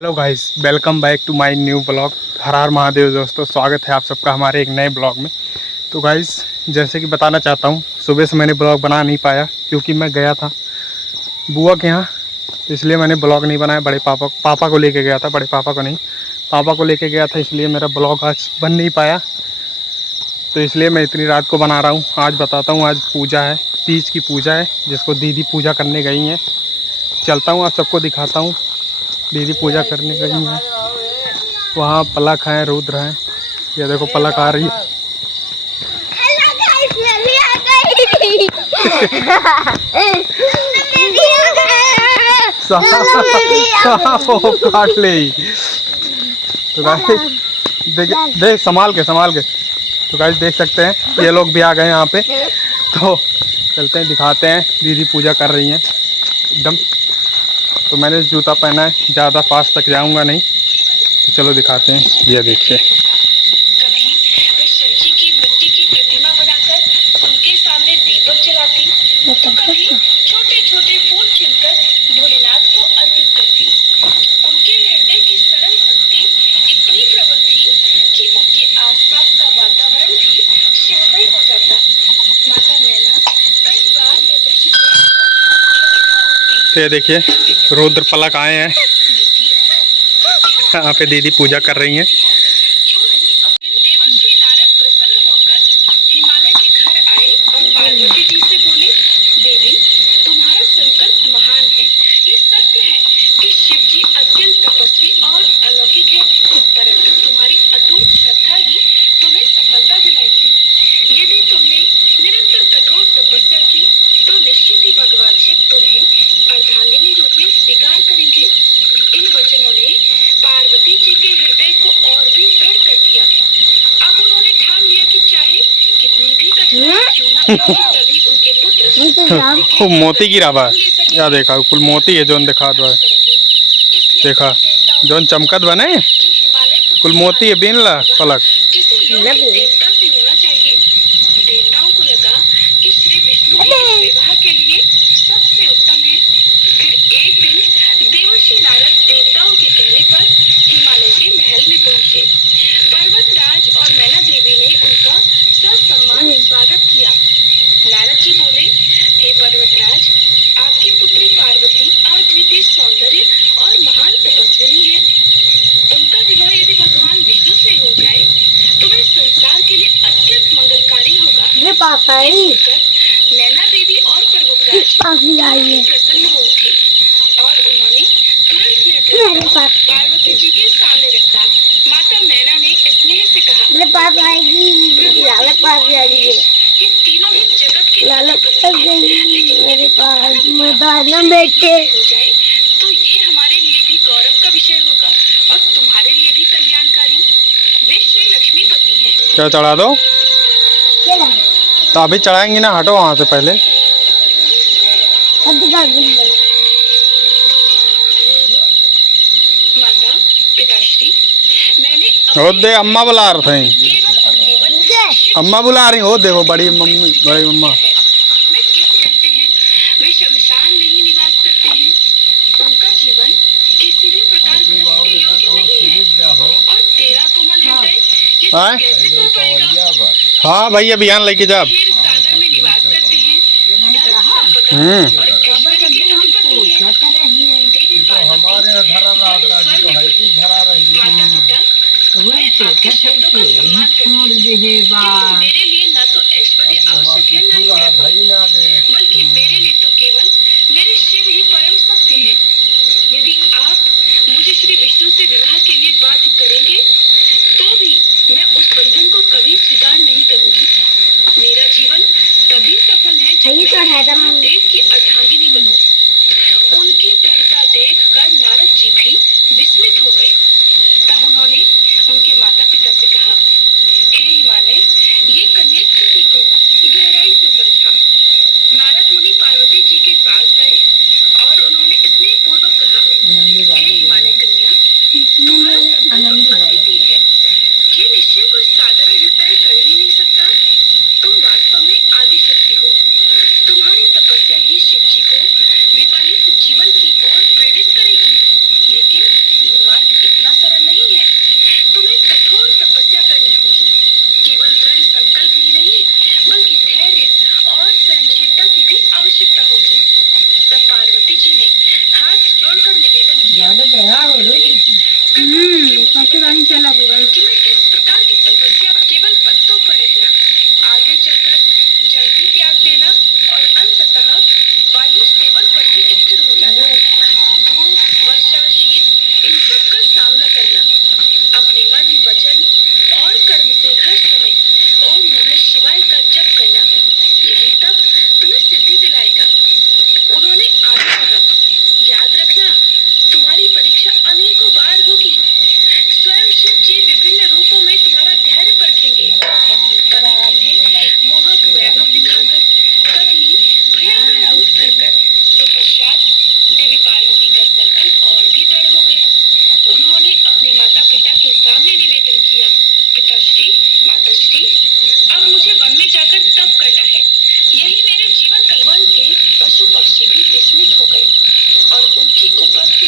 Hello guys, welcome back to my new blog. हर हर महादेव दोस्तों, स्वागत है आप सबका हमारे एक नए ब्लॉग में। तो गाइस, जैसे कि बताना चाहता हूँ, सुबह से मैंने ब्लॉग बना नहीं पाया क्योंकि मैं गया था बुआ के यहाँ। तो इसलिए मैंने ब्लॉग नहीं बनाया। बड़े पापा को लेके गया था, बड़े पापा को नहीं, पापा को लेके गया था, इसलिए मेरा ब्लॉग आज बन नहीं पाया। तो इसलिए मैं इतनी रात को बना रहा हूँ। आज बताता हूँ, आज पूजा है, तीज की पूजा है, जिसको दीदी पूजा करने गई हैं। चलता हूँ, आप सबको दिखाता हूँ। दीदी पूजा करने गई हैं, वहाँ पलक हैं, रुद्र हैं। ये देखो पलक आ रही है। काट ले। तो गाइस देख संभाल के। तो गाइस देख सकते हैं, ये लोग भी आ गए यहाँ पे। तो चलते हैं, दिखाते हैं। दीदी पूजा कर रही हैं एकदम। तो मैंने जूता पहना है, ज़्यादा पास तक जाऊँगा नहीं। तो चलो दिखाते हैं, ये देखिए। छोटे छोटे फूल चुनकर भोलेनाथ को अर्पित करती। उनके हृदय की सरल भक्ति इतनी प्रबल थी कि उनके आसपास का वातावरण भी शिवमय हो जाता। माता नैना कई बार यह दृश्य तो ये देखिए, रुद्र पलक आए हैं। यहाँ पे दीदी पूजा कर रही हैं। क्यों नहीं अपने देवर्षि नारद प्रसन्न होकर हिमालय के घर आए और पार्वती जी से बोले, देवी तुम्हारा संकल्प महान है। ये सत्य है कि शिव जी अत्यंत तपस्वी और अलौकिक है, परंतु तुम्हारी अटूट श्रद्धा ही तुम्हें सफलता दिलाएगी। यदि तुमने निरंतर कठोर तपस्या की तो निश्चित ही भगवान शिव तुम्हें अर्धांगिनी रूप में स्वीकार करेंगे। इन वचनों ने पार्वती जी के हृदय को और भी दृढ़ कर दिया। अब उन्होंने ठान लिया कि चाहे कितनी भी कठिनाई क्यों ना हो, तभी उनके पुत्र मोती गिरा बा, या देखा कुल मोती है जोन दिखा दो है। देखा जोन चमकत बने कुल मोती है, बीन ला पलक। किसी योग्य देवता से होना चाहिए। देवताओं को लगा कि श्री विष्णु ही इस विवाह के लिए सबसे उत्तम है। फिर एक दिन देवर्षि नारद देवताओं के कहने पर हिमालय के महल में पहुंचे। पर्वतराज और मैना देवी ने उनका ससम्मान स्वागत किया। नारद जी बोले, हे पर्वतराज, आपकी पुत्री पार्वती अद्वितीय सौंदर्य और महान तपस्विनी है। उनका विवाह यदि भगवान विष्णु से हो जाए तो वह संसार के लिए अत्यंत मंगलकारी होगा। नैना देवी और पर्वतराज प्रसन्न हो उठे और उन्होंने तुरंत यह प्रस्ताव पार्वती जी के सामने रखा। माता नैना ने स्नेह से कहा, ये तीनों ही जगत के बेटे हो जाए तो ये हमारे लिए भी गौरव का विषय होगा और तुम्हारे लिए भी कल्याणकारी। वे श्री लक्ष्मीपति हैं। क्या चढ़ा दो? तो अभी चढ़ाएंगी ना, हटो वहाँ से पहले। माता पिताश्री, मैंने हो दे, अम्मा बुला रहे थे। केवल और केवल अम्मा बुला रही हो, देखो बड़ी मम्मी, बड़ी मम्मा। वे किस रहते हैं? वे शमशान में ही निवास करते हैं। उनका जीवन किसी भी प्रकार गृहस्थ के योग्य नहीं है और तेरा कोमल हृदय ये हाँ? कैसे सह पाएगा? हाँ भैया, बयान लेके जा। क्षीर सागर में निवास करते हैं। धन संपदा और ऐश्वर्य के अधिपति हैं। देवी पार्वती स्वर्ग में माता पिता, मैं आपके शब्दों का सम्मान करती हूँ, किंतु मेरे लिए न तो ऐश्वर्य आवश्यक है, न ही वैभव, बल्कि मेरे लिए तो केवल मेरे शिव ही परम सत्य है। यदि आप मुझे श्री विष्णु से विवाह के लिए बाध्य करेंगे तो भी मैं उस बंधन को कभी स्वीकार नहीं करूंगी। मेरा जीवन तभी सफल है जब मैं देव की अर्धांगिनी बनूं। उनकी दृढ़ता देखकर नारद जी भी विस्मित हो गए। तब उन्होंने उनके माता पिता से कहा, हे हिमालय, ये कन्या स्थिति को गहराई से समझा। नारद मुनि पार्वती जी के पास आए और उन्होंने स्नेह पूर्वक कहा, हे हिमालय कन्या, तुम्हारा संकल्प अद्वितीय है। ये निश्चय कोई साधारण हृदय कर ही नहीं सकता। तुम वास्तव में आदि शक्ति हो। तुम्हारी तपस्या ही शिव जी को विवाहित जीवन की ओर प्रेरित करेगी। लेकिन ये मार्ग इतना सरल नहीं है। तुम्हें कठोर तपस्या करनी होगी। केवल दृढ़ संकल्प ही नहीं, बल्कि धैर्य और सहनशीलता की भी आवश्यकता होगी। तब पार्वती जी ने हाथ जोड़कर निवेदन किया कि मैं किस प्रकार की तपस्या, केवल पत्तों पर रहना, आगे चलकर जल भी त्याग देना और अंततः वायु सेवन पर भी स्थिर हो जाना, धूप, वर्षा, शीत, इन सब का सामना करना, अपने मन, वचन और कर्म से हर समय ओम नमः शिवाय का जप करना, यही तप तुम्हें सिद्धि दिलाएगा। उन्होंने आगे कहा, याद रखना, तुम्हारी परीक्षा अनेकों बार होगी। स्वयं शिव जी विभिन्न रूपों में तुम्हारा धैर्य परखेंगे। कभी तुम्हें मोहक वैभव दिखाकर, कभी भयावह रूप धरकर। तो पश्चात देवी पार्वती का संकल्प और भी दृढ़ हो गया। उन्होंने अपने माता पिता के सामने निवेदन किया, पिताश्री, माताश्री, अब मुझे वन में जाकर तप करना है। यही मेरे जीवन का। वन के पशु पक्षी भी विस्मित हो गए और उनकी उपस्थिति